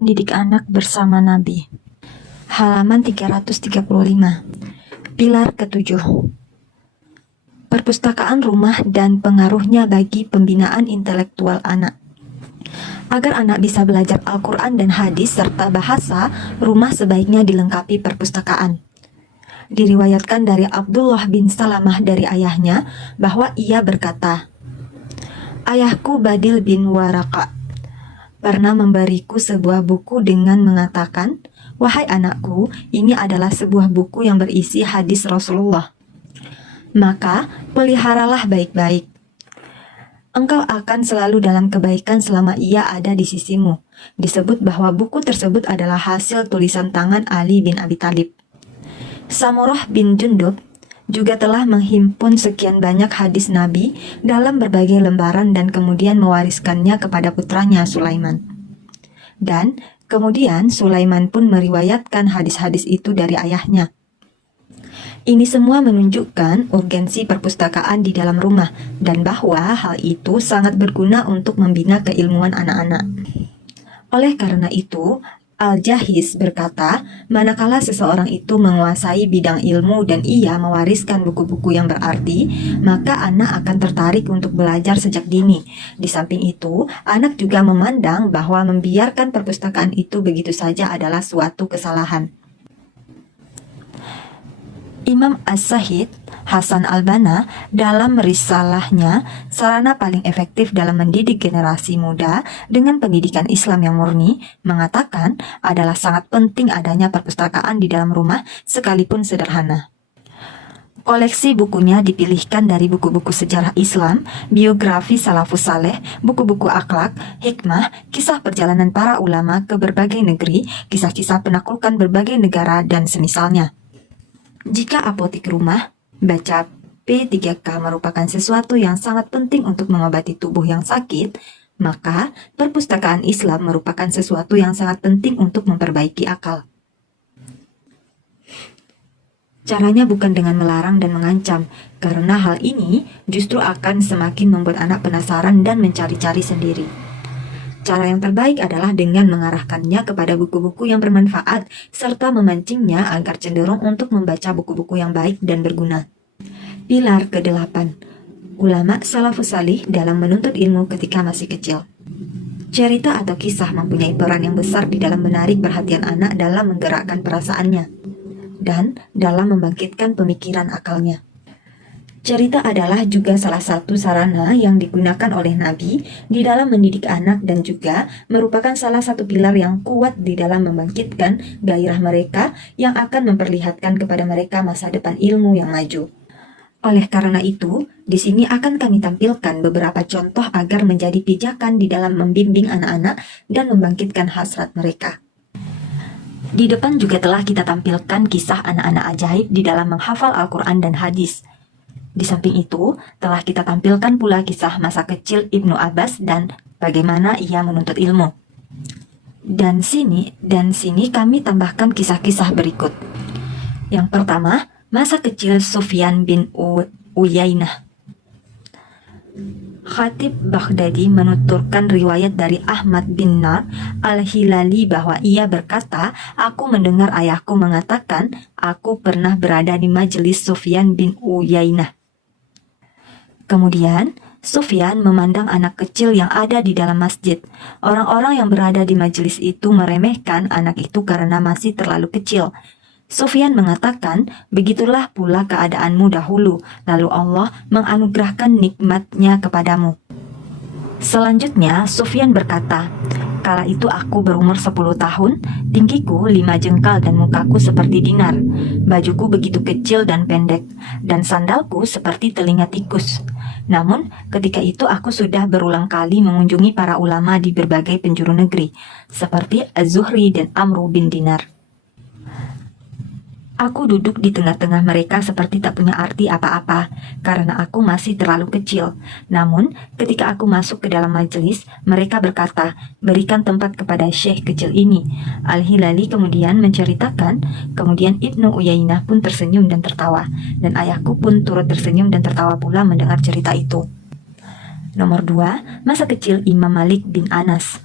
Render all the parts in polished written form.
Didik anak bersama Nabi. Halaman 335. Pilar ketujuh. Perpustakaan rumah dan pengaruhnya bagi pembinaan intelektual anak. Agar anak bisa belajar Al-Quran dan hadis serta bahasa, rumah sebaiknya dilengkapi perpustakaan. Diriwayatkan dari Abdullah bin Salamah dari ayahnya bahwa ia berkata, "Ayahku Badil bin Waraka pernah memberiku sebuah buku dengan mengatakan, 'Wahai anakku, ini adalah sebuah buku yang berisi hadis Rasulullah. Maka peliharalah baik-baik. Engkau akan selalu dalam kebaikan selama ia ada di sisimu.'" Disebut bahwa buku tersebut adalah hasil tulisan tangan Ali bin Abi Thalib. Samurah bin Jundub juga telah menghimpun sekian banyak hadis Nabi dalam berbagai lembaran dan kemudian mewariskannya kepada putranya Sulaiman. Dan kemudian Sulaiman pun meriwayatkan hadis-hadis itu dari ayahnya. Ini semua menunjukkan urgensi perpustakaan di dalam rumah dan bahwa hal itu sangat berguna untuk membina keilmuan anak-anak. Oleh karena itu, Al-Jahiz berkata, manakala seseorang itu menguasai bidang ilmu dan ia mewariskan buku-buku yang berarti, maka anak akan tertarik untuk belajar sejak dini. Di samping itu, anak juga memandang bahwa membiarkan perpustakaan itu begitu saja adalah suatu kesalahan. Imam As-Sahid Hasan Al-Banna dalam risalahnya Sarana Paling Efektif dalam Mendidik Generasi Muda dengan Pendidikan Islam yang Murni mengatakan adalah sangat penting adanya perpustakaan di dalam rumah sekalipun sederhana. Koleksi bukunya dipilihkan dari buku-buku sejarah Islam, biografi salafus saleh, buku-buku akhlak, hikmah, kisah perjalanan para ulama ke berbagai negeri, kisah-kisah penaklukan berbagai negara, dan semisalnya. Jika apotik rumah, baca P3K merupakan sesuatu yang sangat penting untuk mengobati tubuh yang sakit, maka perpustakaan Islam merupakan sesuatu yang sangat penting untuk memperbaiki akal. Caranya bukan dengan melarang dan mengancam, karena hal ini justru akan semakin membuat anak penasaran dan mencari-cari sendiri. Cara yang terbaik adalah dengan mengarahkannya kepada buku-buku yang bermanfaat serta memancingnya agar cenderung untuk membaca buku-buku yang baik dan berguna. Pilar ke-8. Ulama salafus salih dalam menuntut ilmu ketika masih kecil. Cerita atau kisah mempunyai peran yang besar di dalam menarik perhatian anak dalam menggerakkan perasaannya dan dalam membangkitkan pemikiran akalnya. Cerita adalah juga salah satu sarana yang digunakan oleh Nabi di dalam mendidik anak dan juga merupakan salah satu pilar yang kuat di dalam membangkitkan gairah mereka yang akan memperlihatkan kepada mereka masa depan ilmu yang maju. Oleh karena itu, di sini akan kami tampilkan beberapa contoh agar menjadi pijakan di dalam membimbing anak-anak dan membangkitkan hasrat mereka. Di depan juga telah kita tampilkan kisah anak-anak ajaib di dalam menghafal Al-Quran dan hadis. Di samping itu, telah kita tampilkan pula kisah masa kecil Ibnu Abbas dan bagaimana ia menuntut ilmu. Dan sini kami tambahkan kisah-kisah berikut. Yang pertama, masa kecil Sufyan bin Uyainah. Khatib Baghdadi menuturkan riwayat dari Ahmad bin Nar Al-Hilali bahwa ia berkata, "Aku mendengar ayahku mengatakan, aku pernah berada di majelis Sufyan bin Uyainah. Kemudian, Sufyan memandang anak kecil yang ada di dalam masjid. Orang-orang yang berada di majelis itu meremehkan anak itu karena masih terlalu kecil. Sufyan mengatakan, begitulah pula keadaanmu dahulu, lalu Allah menganugerahkan nikmatnya kepadamu. Selanjutnya, Sufyan berkata, kala itu aku berumur 10 tahun, tinggiku 5 jengkal dan mukaku seperti dinar. Bajuku begitu kecil dan pendek, dan sandalku seperti telinga tikus. Namun, ketika itu aku sudah berulang kali mengunjungi para ulama di berbagai penjuru negeri, seperti Az-Zuhri dan Amru bin Dinar. Aku duduk di tengah-tengah mereka seperti tak punya arti apa-apa, karena aku masih terlalu kecil. Namun, ketika aku masuk ke dalam majelis, mereka berkata, berikan tempat kepada syekh kecil ini. Al-Hilali kemudian menceritakan, kemudian Ibnu Uyainah pun tersenyum dan tertawa, dan ayahku pun turut tersenyum dan tertawa pula mendengar cerita itu. Nomor 2, masa kecil Imam Malik bin Anas.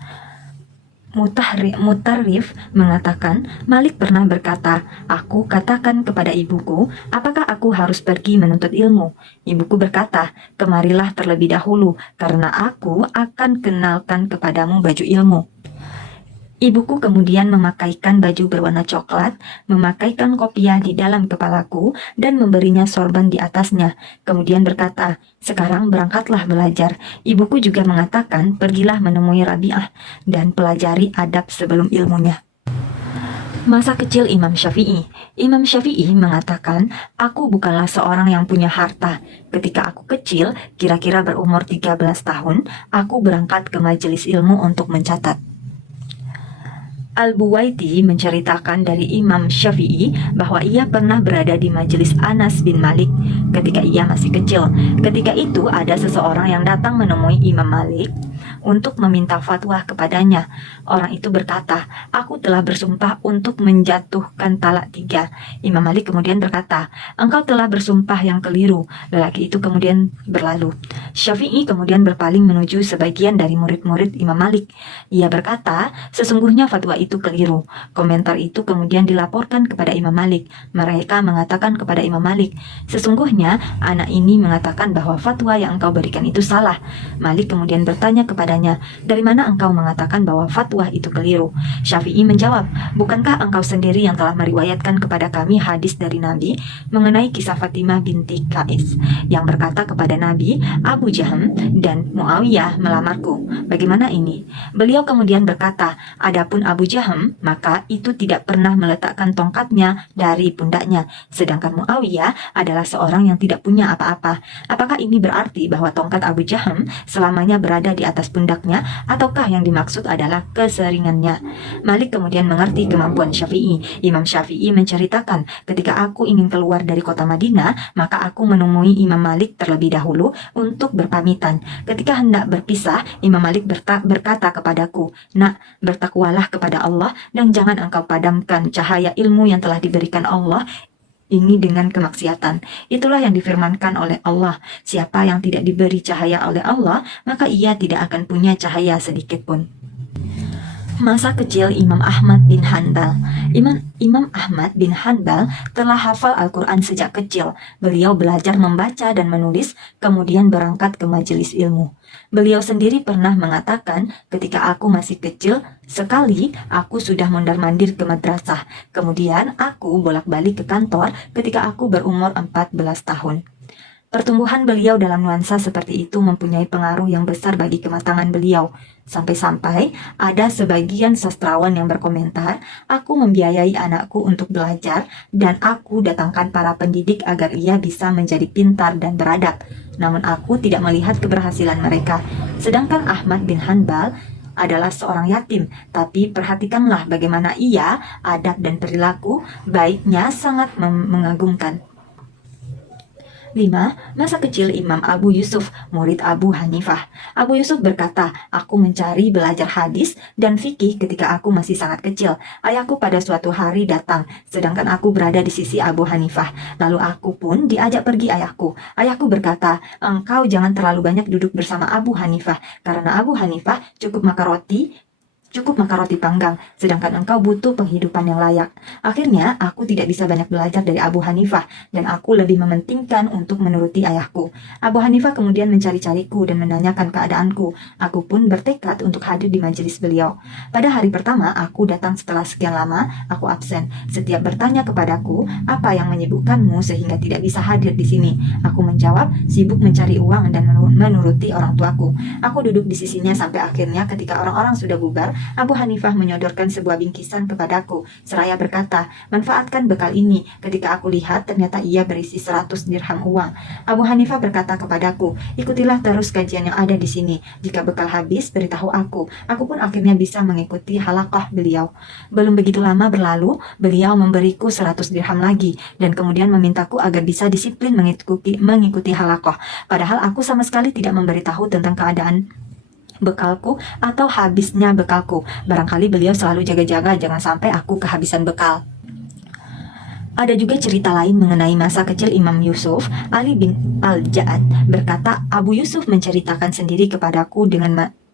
Mutarrif mengatakan, Malik pernah berkata, "Aku katakan kepada ibuku, apakah aku harus pergi menuntut ilmu?" Ibuku berkata, "Kemarilah terlebih dahulu, karena aku akan kenalkan kepadamu baju ilmu." Ibuku kemudian memakaikan baju berwarna coklat, memakaikan kopiah di dalam kepalaku, dan memberinya sorban di atasnya. Kemudian berkata, "Sekarang berangkatlah belajar." Ibuku juga mengatakan, "Pergilah menemui Rabi'ah dan pelajari adab sebelum ilmunya." Masa kecil Imam Syafi'i. Imam Syafi'i mengatakan, "Aku bukanlah seorang yang punya harta. Ketika aku kecil, kira-kira berumur 13 tahun, aku berangkat ke majelis ilmu untuk mencatat." Al-Buwaiti menceritakan dari Imam Syafi'i bahwa ia pernah berada di majelis Anas bin Malik ketika ia masih kecil. Ketika itu ada seseorang yang datang menemui Imam Malik untuk meminta fatwa kepadanya. Orang itu berkata, "Aku telah bersumpah untuk menjatuhkan talak 3." Imam Malik kemudian berkata, "Engkau telah bersumpah yang keliru." Lelaki itu kemudian berlalu. Syafi'i kemudian berpaling menuju sebagian dari murid-murid Imam Malik. Ia berkata, "Sesungguhnya fatwa itu keliru." Komentar itu kemudian dilaporkan kepada Imam Malik. Mereka mengatakan kepada Imam Malik, "Sesungguhnya anak ini mengatakan bahwa fatwa yang engkau berikan itu salah." Malik kemudian bertanya kepadanya, "Dari mana engkau mengatakan bahwa fatwa itu keliru?" Syafi'i menjawab, "Bukankah engkau sendiri yang telah meriwayatkan kepada kami hadis dari Nabi mengenai kisah Fatimah binti Qais yang berkata kepada Nabi, 'Abu Jaham dan Muawiyah melamarku.' Bagaimana ini?" Beliau kemudian berkata, "Adapun Abu Jaham, maka itu tidak pernah meletakkan tongkatnya dari pundaknya, sedangkan Muawiyah adalah seorang yang tidak punya apa-apa. Apakah ini berarti bahwa tongkat Abu Jaham selamanya berada di atas pundaknya, ataukah yang dimaksud adalah keseringannya?" Malik kemudian mengerti kemampuan Syafi'i. Imam Syafi'i menceritakan, "Ketika aku ingin keluar dari kota Madinah, maka aku menemui Imam Malik terlebih dahulu untuk berpamitan. Ketika hendak berpisah, Imam Malik berkata kepadaku, 'Nak, bertakwalah kepada Allah dan jangan engkau padamkan cahaya ilmu yang telah diberikan Allah ini dengan kemaksiatan.' Itulah yang difirmankan oleh Allah, siapa yang tidak diberi cahaya oleh Allah, maka ia tidak akan punya cahaya sedikit pun." Masa kecil Imam Ahmad bin Hanbal. Imam Ahmad bin Hanbal telah hafal Al-Quran sejak kecil. Beliau belajar membaca dan menulis, kemudian berangkat ke majelis ilmu. Beliau sendiri pernah mengatakan, "Ketika aku masih kecil, sekali aku sudah mondar-mandir ke madrasah. Kemudian aku bolak-balik ke kantor ketika aku berumur 14 tahun." Pertumbuhan beliau dalam nuansa seperti itu mempunyai pengaruh yang besar bagi kematangan beliau. Sampai-sampai ada sebagian sastrawan yang berkomentar, "Aku membiayai anakku untuk belajar dan aku datangkan para pendidik agar ia bisa menjadi pintar dan beradab. Namun aku tidak melihat keberhasilan mereka." Sedangkan Ahmad bin Hanbal adalah seorang yatim, tapi perhatikanlah bagaimana ia, adab dan perilaku baiknya sangat mengagumkan. 5. Masa kecil Imam Abu Yusuf, murid Abu Hanifah. Abu Yusuf berkata, "Aku mencari belajar hadis dan fikih ketika aku masih sangat kecil. Ayahku pada suatu hari datang, sedangkan aku berada di sisi Abu Hanifah. Lalu aku pun diajak pergi ayahku. Ayahku berkata, 'Engkau jangan terlalu banyak duduk bersama Abu Hanifah, karena Abu Hanifah cukup makan roti panggang, sedangkan engkau butuh penghidupan yang layak.' Akhirnya, aku tidak bisa banyak belajar dari Abu Hanifah, dan aku lebih mementingkan untuk menuruti ayahku. Abu Hanifah kemudian mencari-cariku dan menanyakan keadaanku. Aku pun bertekad untuk hadir di majelis beliau. Pada hari pertama, aku datang setelah sekian lama, aku absen. Setiap bertanya kepadaku, 'Apa yang menyibukkanmu sehingga tidak bisa hadir di sini?' Aku menjawab, 'Sibuk mencari uang dan menuruti orang tuaku.' Aku duduk di sisinya sampai akhirnya ketika orang-orang sudah bubar, Abu Hanifah menyodorkan sebuah bingkisan kepadaku, seraya berkata, 'Manfaatkan bekal ini.' Ketika aku lihat, ternyata ia berisi 100 dirham uang. Abu Hanifah berkata kepadaku, 'Ikutilah terus kajian yang ada di sini. Jika bekal habis, beritahu aku.' Aku pun akhirnya bisa mengikuti halaqah beliau. Belum begitu lama berlalu, beliau memberiku 100 dirham lagi, dan kemudian memintaku agar bisa disiplin mengikuti halaqah. Padahal aku sama sekali tidak memberitahu tentang keadaan bekalku atau habisnya bekalku. Barangkali beliau selalu jaga-jaga jangan sampai aku kehabisan bekal." Ada juga cerita lain mengenai masa kecil Imam Yusuf. Ali bin Al-Ja'ad berkata, "Abu Yusuf menceritakan sendiri kepadaku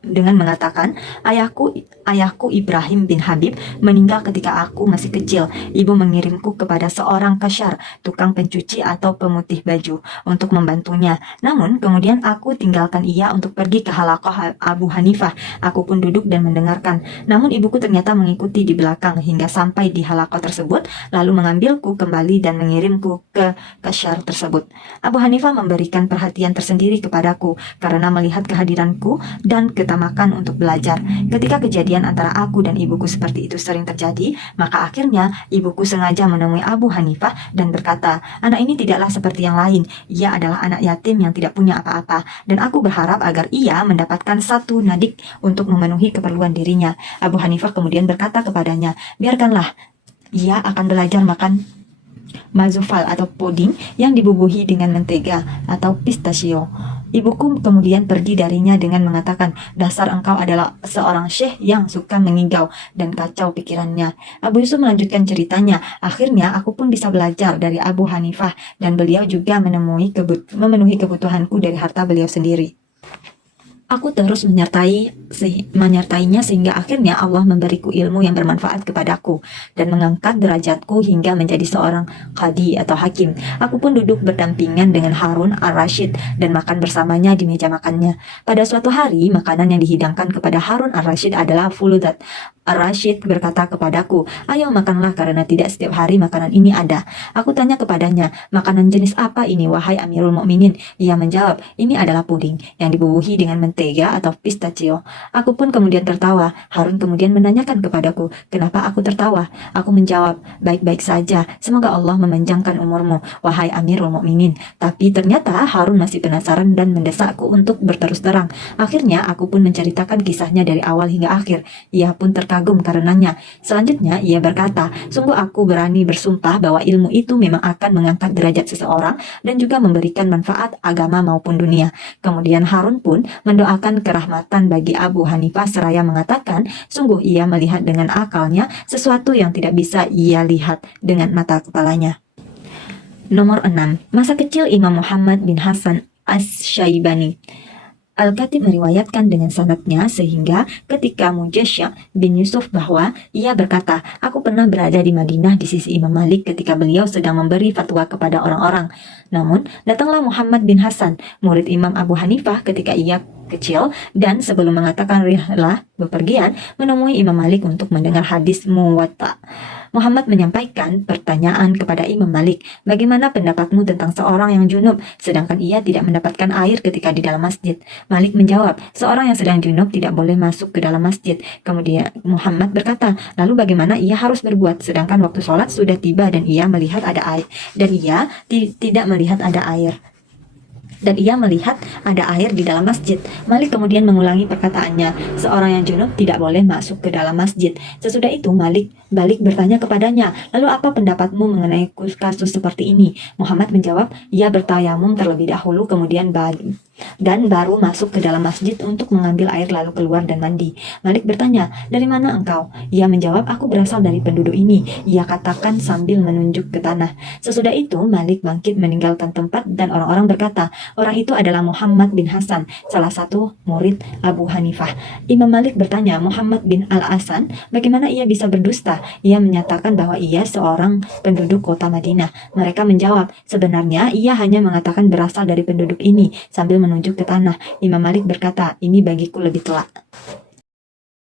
dengan mengatakan, ayahku Ibrahim bin Habib meninggal ketika aku masih kecil. Ibu mengirimku kepada seorang kasyar, tukang pencuci atau pemutih baju, untuk membantunya. Namun kemudian aku tinggalkan ia untuk pergi ke halaqah Abu Hanifah. Aku pun duduk dan mendengarkan. Namun ibuku ternyata mengikuti di belakang hingga sampai di halaqah tersebut, lalu mengambilku kembali dan mengirimku ke kasyar tersebut. Abu Hanifah memberikan perhatian tersendiri kepadaku karena melihat kehadiranku dan ketamakan untuk belajar. Ketika kejadian antara aku dan ibuku seperti itu sering terjadi, maka akhirnya ibuku sengaja menemui Abu Hanifah dan berkata, anak ini tidaklah seperti yang lain. Ia adalah anak yatim yang tidak punya apa-apa, dan aku berharap agar ia mendapatkan satu nadik untuk memenuhi keperluan dirinya. Abu Hanifah kemudian berkata kepadanya, biarkanlah, ia akan belajar makan mazufal atau puding yang dibubuhi dengan mentega atau pistachio. Ibuku kemudian pergi darinya dengan mengatakan, dasar engkau adalah seorang syekh yang suka mengigau dan kacau pikirannya. Abu Yusuf melanjutkan ceritanya, akhirnya aku pun bisa belajar dari Abu Hanifah dan beliau juga memenuhi kebutuhanku dari harta beliau sendiri. Aku terus menyertainya sehingga akhirnya Allah memberiku ilmu yang bermanfaat kepadaku dan mengangkat derajatku hingga menjadi seorang qadi atau hakim. Aku pun duduk berdampingan dengan Harun al-Rashid dan makan bersamanya di meja makannya. Pada suatu hari, makanan yang dihidangkan kepada Harun al-Rashid adalah fuludat. Ar-Rashid berkata kepadaku, ayo makanlah karena tidak setiap hari makanan ini ada. Aku tanya kepadanya, makanan jenis apa ini wahai Amirul Mukminin? Ia menjawab, ini adalah puding yang dibubuhi dengan mentega atau pistachio. Aku pun kemudian tertawa. Harun kemudian menanyakan kepadaku, kenapa aku tertawa? Aku menjawab, baik-baik saja, semoga Allah memanjangkan umurmu, wahai Amirul Mukminin. Tapi ternyata Harun masih penasaran dan mendesakku untuk berterus terang. Akhirnya aku pun menceritakan kisahnya dari awal hingga akhir. Ia pun terkagum karenanya. Selanjutnya ia berkata, sungguh aku berani bersumpah bahwa ilmu itu memang akan mengangkat derajat seseorang dan juga memberikan manfaat agama maupun dunia. Kemudian Harun pun mendoakan kerahmatan bagi Abu Hanifah seraya mengatakan, sungguh ia melihat dengan akalnya sesuatu yang tidak bisa ia lihat dengan mata kepalanya. Nomor 6. Masa kecil Imam Muhammad bin Hasan Asy-Syaibani. Al-Khatib meriwayatkan dengan sanadnya sehingga ketika Mujasyah bin Yusuf bahwa ia berkata, aku pernah berada di Madinah di sisi Imam Malik ketika beliau sedang memberi fatwa kepada orang-orang. Namun, datanglah Muhammad bin Hasan, murid Imam Abu Hanifah ketika ia kecil dan sebelum mengatakan rihlah bepergian menemui Imam Malik untuk mendengar hadis Muwatta. Muhammad menyampaikan pertanyaan kepada Imam Malik, bagaimana pendapatmu tentang seorang yang junub sedangkan ia tidak mendapatkan air ketika di dalam masjid? Malik menjawab, seorang yang sedang junub tidak boleh masuk ke dalam masjid. Kemudian Muhammad berkata, lalu bagaimana ia harus berbuat sedangkan waktu sholat sudah tiba dan ia melihat ada air dan ia tidak melihat ada air di dalam masjid. Malik kemudian mengulangi perkataannya, seorang yang junub tidak boleh masuk ke dalam masjid. Sesudah itu Malik balik bertanya kepadanya, lalu apa pendapatmu mengenai kasus seperti ini? Muhammad menjawab, ia bertayamum terlebih dahulu kemudian baru masuk ke dalam masjid untuk mengambil air lalu keluar dan mandi. Malik bertanya, dari mana engkau? Ia menjawab, aku berasal dari penduduk ini. Ia katakan sambil menunjuk ke tanah. Sesudah itu Malik bangkit meninggalkan tempat dan orang-orang berkata, orang itu adalah Muhammad bin Hasan, salah satu murid Abu Hanifah. Imam Malik bertanya, Muhammad bin Al-Hasan, bagaimana ia bisa berdusta? Ia menyatakan bahwa ia seorang penduduk kota Madinah. Mereka menjawab, sebenarnya ia hanya mengatakan berasal dari penduduk ini sambil menunjuk ke tanah. Imam Malik berkata, ini bagiku lebih telak.